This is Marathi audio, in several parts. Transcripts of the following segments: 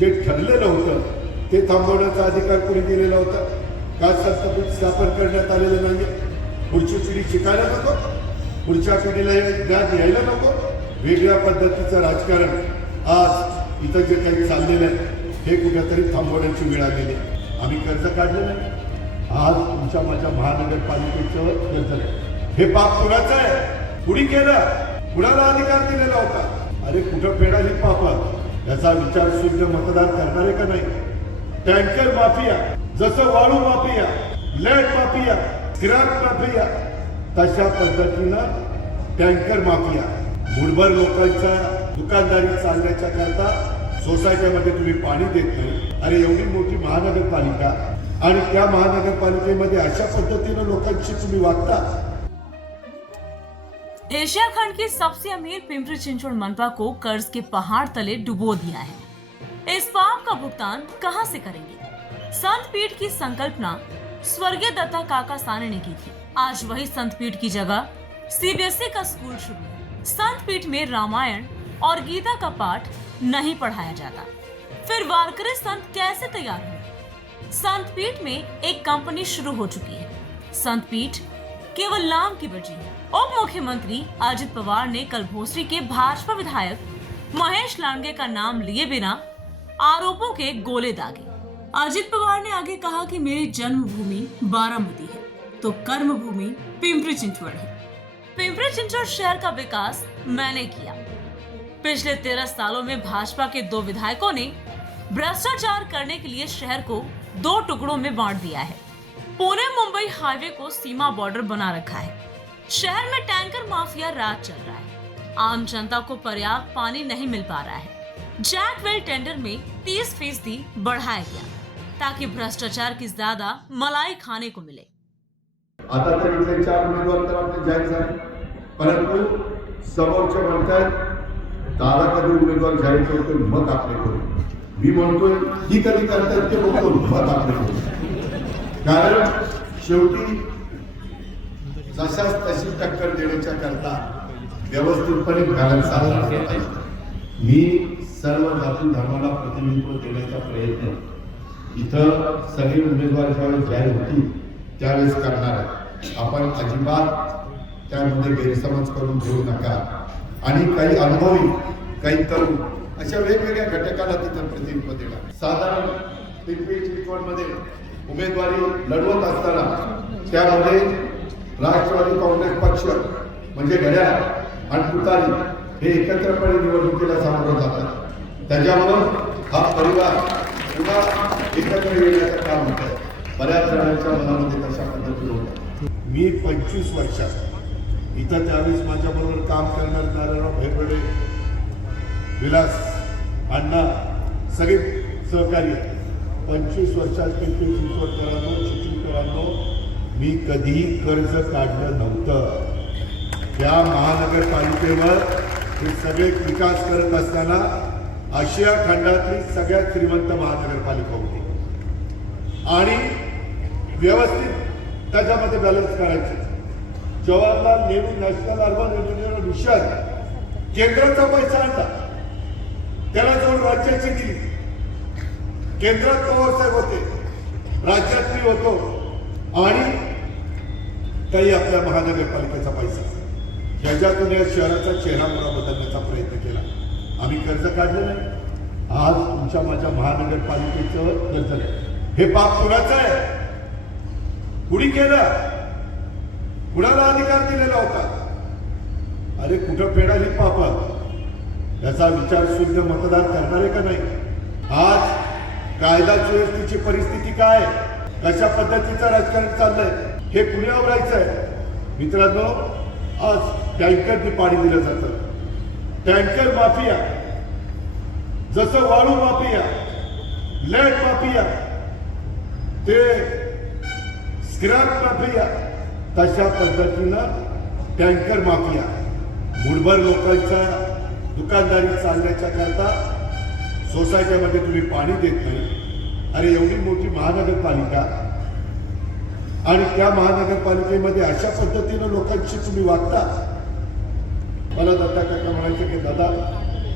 जे ठरलेलं होतं ते थांबवण्याचा अधिकार कोणी दिलेला होता का? संतपीठ स्थापन करण्यात आलेलं नाही. पुढची पिढी शिकायला नको? पुढच्या पिढीला हे ज्ञान यायला नको? वेगळ्या पद्धतीचं राजकारण आज इथं जे काही चाललेलं आहे हे कुठेतरी थांबवण्याची वेळ आलेली. आम्ही कर्ज काढलं नाही. आज तुमच्या माझ्या महानगरपालिकेचं कर्ज नाही. हे पाप कुणाचं आहे? कुणी केलं? कुणाला अधिकार दिलेला होता? अरे कुठं फेडाली पाप याचा विचार शुद्ध मतदार करणारे का नाही? टँकर माफिया, जसं वाळू माफिया, लेट माफिया, स्क्रॅप माफिया, तशा पद्धतीनं टँकर माफिया मुठभर लोकांच्या दुकानदारी चालण्याच्या करता सोसायटीमध्ये तुम्ही पाणी देत नाही. अरे एवढी मोठी महानगरपालिका आणि त्या महानगरपालिकेमध्ये अशा पद्धतीनं लोकांशी तुम्ही वागता. एशिया खंड की सबसे अमीर पिंपरी चिंचवड़ मनपा को कर्ज के पहाड़ तले डुबो दिया है. इस पाप का भुगतान कहां से करेंगे? संत पीठ की संकल्पना स्वर्गीय दत्ता काका साने ने की थी. आज वही संत पीठ की जगह सीबीएसई का स्कूल शुरू है. संत पीठ में रामायण और गीता का पाठ नहीं पढ़ाया जाता. फिर वारकरी संत कैसे तैयार हुए? संत पीठ में एक कंपनी शुरू हो चुकी है. संत पीठ केवल नाम की बची है. उप मुख्यमंत्री अजित पवार ने कल भोसरी के भाजपा विधायक महेश लांडगे का नाम लिए बिना आरोपों के गोले दागे. अजित पवार ने आगे कहा कि मेरी जन्मभूमि बारामती है तो कर्म भूमि पिंपरी चिंचवड़ है. पिंपरी चिंचवड़ शहर का विकास मैंने किया. पिछले 13 सालों में भाजपा के 2 विधायकों ने भ्रष्टाचार करने के लिए शहर को 2 टुकड़ों में बांट दिया है. पुणे मुंबई हाईवे को सीमा बॉर्डर बना रखा है. शहर में टैंकर माफिया राज चल रहा है. आम जनता को पर्याप्त पानी नहीं मिल पा रहा है. जैक वेल टेंडर में 30% बढ़ाया गया ताकि भ्रष्टाचार की ज्यादा मलाई खाने को मिले. आता तर इथले 4 उमेदवार तर आपले जाहीर झाले, परंतु समोरचे म्हणतात दादा कधी उमेदवार जाहीर करतो मग आपले करू. मी म्हणतोय ही कधी करतात ते बघतो मग आपले करू. कारण शेवटी जशाच तशी टक्कर देण्याच्या करता व्यवस्थितपणे घालत चालला पाहिजे. मी सर्व जाती धर्माला प्रतिनिधित्व देण्याचा प्रयत्न इथं सगळे उमेदवार ज्यावेळेस जाहीर होतील त्यावेळेस करणार आहे. आपण अजिबात त्यामध्ये गैरसमज करून घेऊ नका. आणि काही अनुभवी काही तरुण अशा वेगवेगळ्या घटकाला तिथं प्रतिनिधित्व देणार. साधारण पिंपरी चिंचवडमध्ये उमेदवारी लढवत असताना त्यामध्ये राष्ट्रवादी काँग्रेस पक्ष म्हणजे घड्याळ आणि तुतारी हे एकत्रपणे निवडणुकीला सामोरं जातात. त्याच्यामुळं हा परिवार पुन्हा एकत्र येण्याचं काम होत आहे. बऱ्याच जणांच्या मनामध्ये तशा पद्धतीने होतं. मी 25 वर्षात इथं त्यावेळेस माझ्याबरोबर काम करणार नारायणराव भेरवडे, विलास अण्णा सगळे सहकारी 25 वर्षात पिंपरी चिंचवडकरांनो, चिखलीकरांनो मी कधीही कर्ज काढलं नव्हतं. त्या महानगरपालिकेवर हे सगळे विकास करत असताना आशिया खंडातली सगळ्यात श्रीमंत महानगरपालिका होती आणि व्यवस्थित त्याच्यामध्ये बॅलन्स करायचे. Jawaharlal Nehru national urban renewal mission केंद्राचा पैसा आणला, त्याला जोड राज्याची दिली. केंद्रात पवारसाहेब होते, राज्यात मी होतो आणि काही आपल्या महानगरपालिकेचा पैसा ज्याच्यातून या शहराचा चेहरामोहरा बदलण्याचा प्रयत्न केला. आम्ही कर्ज काढलं नाही. आज तुमच्या माझ्या महानगरपालिकेचं कर्ज नाही. हे पाप कुणाचं आहे? कुणी केलं? कुणाला अधिकार दिलेला होता? अरे कुठं फेडाली पाप याचा विचार शुद्ध मतदार करणारे का नाही? आज कायदा सुव्यवस्थेची परिस्थिती काय, कशा पद्धतीचं राजकारण चाललंय हे कुणी आवरायचंय? मित्रांनो, आज टँकरनी पाणी दिलं जातं. टँकर माफिया, जसं वाळू माफिया, लेट माफिया, ते स्क्रॅप माफिया, तशा पद्धतीनं टँकर माफिया मुठभर लोकांच्या दुकानदारी चालण्याच्या करता सोसायटीमध्ये तुम्ही पाणी देत नाही. अरे एवढी मोठी महानगरपालिका आणि त्या महानगरपालिकेमध्ये अशा पद्धतीनं लोकांशी तुम्ही वागता. मला दत्ता काका म्हणायचे की दादा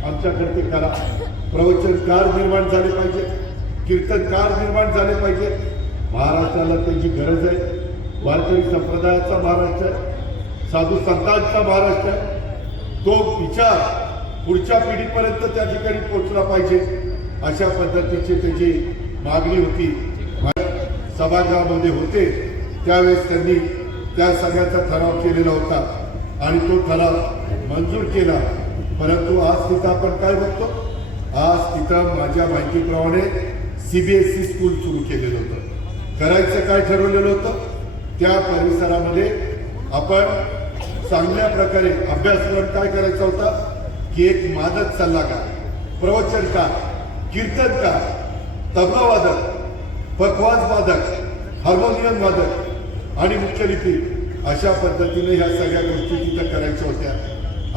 आमच्याकडे ते करा, प्रवचनकार निर्माण झाले पाहिजे, कीर्तनकार निर्माण झाले पाहिजे. महाराष्ट्राला त्याची गरज आहे. वारकरी संप्रदायाचा महाराष्ट्र आहे, साधू संतांचा महाराष्ट्र आहे. तो विचार पुढच्या पिढीपर्यंत त्या ठिकाणी पोहोचला पाहिजे, अशा पद्धतीची त्याची मागणी होती. सभागृहामध्ये होते त्यावेळेस त्यांनी त्या सगळ्याचा ठराव केलेला होता आणि तो ठराव मंजूर केला. परंतु आज तिथं आपण काय बघतो, आज तिथं माझ्या माहितीप्रमाणे CBSE स्कूल सुरू केलेलं होतं. करायचं काय ठरवलेलं होतं, त्या परिसरामध्ये आपण चांगल्या प्रकारे अभ्यासक्रम काय करायचा होता की एक मादक सल्लागार, प्रवचनकार, कीर्तनकार, तबलावादक, पखवाज वादक, हार्मोनियम वादक आणि मुख्यलिपी अशा पद्धतीने ह्या सगळ्या गोष्टी तिथं करायच्या होत्या.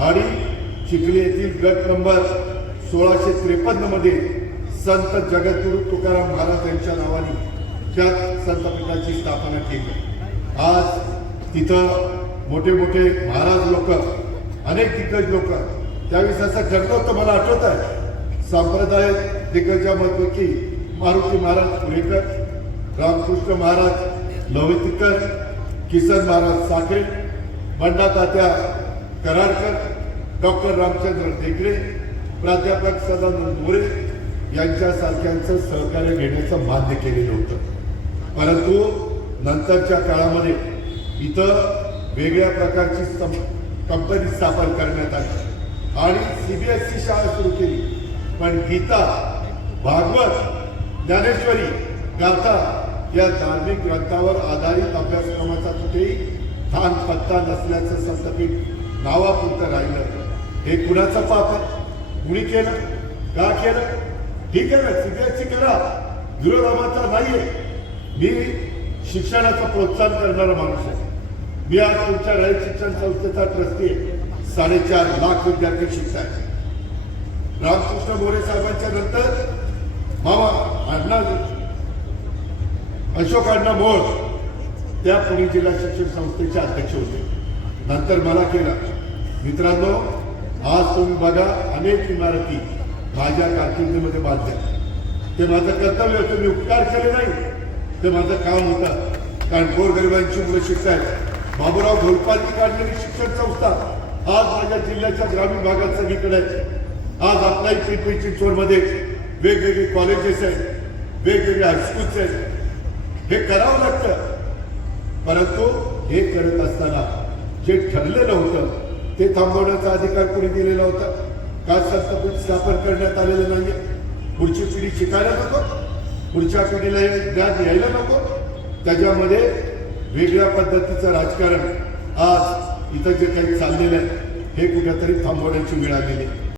आणि चिखली येथील गट नंबर 1653 मध्ये संत जगद्गुरु तुकाराम महाराज यांच्या नावाने त्या संतपीठाची स्थापना केली. आज तिथं मोठे मोठे महाराज लोक, अनेक दिग्गज लोक, त्यावेळेस असं ठरलं होतं, मला आठवत आहे, संप्रदाय दिग्गजांपैकी मारुती महाराज पुणेकर, रामकृष्ण महाराज लवतीकर, किसन महाराज साखरे, बंडा तात्या कराडकर, डॉक्टर रामचंद्र टेकडे, प्राध्यापक सदानंद मोरे यांच्यासारख्यांचं सहकार्य घेण्याचं मान्य केलेलं होतं. परंतु नंतरच्या काळामध्ये इथं वेगळ्या प्रकारची कंपनी स्थापन करण्यात आली आणि CBSE शाळा सुरू केली. पण गीता, भागवत, ज्ञानेश्वरी, गाथा या धार्मिक ग्रंथावर आधारित अभ्यासक्रमाचा कुठेही थान पत्ता नसल्याचं संतपीठ नावापुरतं राहिलं. हे कुणाचं पाप आहे, कुणी केलं, का केलं? ठीक आहे ना, CBSE करा, विरोधाभाचा नाहीये. मी शिक्षणाचं प्रोत्साहन करणारा माणूस आहे. मी आज तुमच्या रयत शिक्षण संस्थेचा ट्रस्टी आहे. 4.5 लाख विद्यार्थी शिकतात. रामकृष्ण मोरे साहेबांच्या नंतर मामा अण्णा अशोक अण्णा मोळ त्या पुणे जिल्हा शिक्षण संस्थेचे अध्यक्ष होते. नंतर मला केला. मित्रांनो, आज तुम्ही बघा, अनेक इमारती माझ्या कारकिर्दीमध्ये बांधल्या. ते माझं कर्तव्य होतं, मी उपकार केले नाही, ते माझं काम होतं. कारण गोरगरिबांची मुलं शिकतायत. बाबूराव घोलपांनी काढलेली शिक्षण संस्था आज माझ्या जिल्ह्याच्या ग्रामीण भागात सगळीकडे आहे. आज आपल्याही पिंपरी चिंचवडमध्ये वेगवेगळे कॉलेजेस आहेत, वेगवेगळे हायस्कूल्स आहेत. हे करावं लागतं. परंतु हे करत असताना जे ठरलेलं होतं ते थांबवण्याचा अधिकार कोणी दिलेला होता का? संतपीठ स्थापन करण्यात आलेलं नाहीये. पुढची पिढी शिकायला नको, पुढच्या पिढीला हे ज्ञान यायला नको. त्याच्यामध्ये वेगळ्या पद्धतीचं राजकारण आज इथं जे काही चाललेलं आहे हे कुठेतरी थांबवण्याची वेळ आलेली.